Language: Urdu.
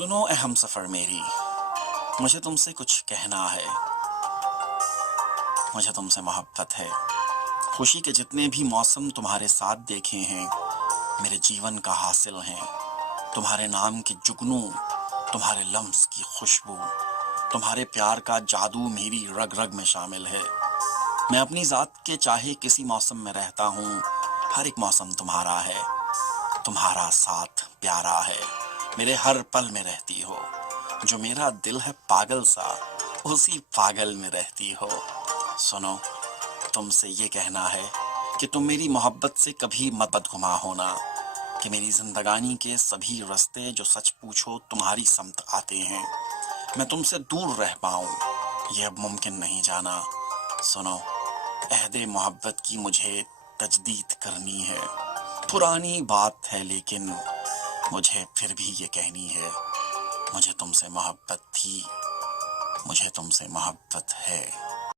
سنو اے ہم سفر میری، مجھے تم سے کچھ کہنا ہے، مجھے تم سے محبت ہے۔ خوشی کے جتنے بھی موسم تمہارے ساتھ دیکھے ہیں میرے جیون کا حاصل ہیں۔ تمہارے نام کے جگنوں، تمہارے لمس کی خوشبو، تمہارے پیار کا جادو میری رگ رگ میں شامل ہے۔ میں اپنی ذات کے چاہے کسی موسم میں رہتا ہوں، ہر ایک موسم تمہارا ہے۔ تمہارا ساتھ پیارا ہے، میرے ہر پل میں رہتی ہو۔ جو میرا دل ہے پاگل سا، اسی پاگل میں رہتی ہو۔ سنو، تم سے یہ کہنا ہے کہ تم میری محبت سے کبھی مت بدگما ہونا، کہ میری زندگانی کے سبھی رستے جو سچ پوچھو تمہاری سمت آتے ہیں، میں تم سے دور رہ پاؤں یہ اب ممکن نہیں جانا۔ سنو، عہد محبت کی مجھے تجدید کرنی ہے۔ پرانی بات ہے لیکن مجھے پھر بھی یہ کہنی ہے، مجھے تم سے محبت تھی، مجھے تم سے محبت ہے۔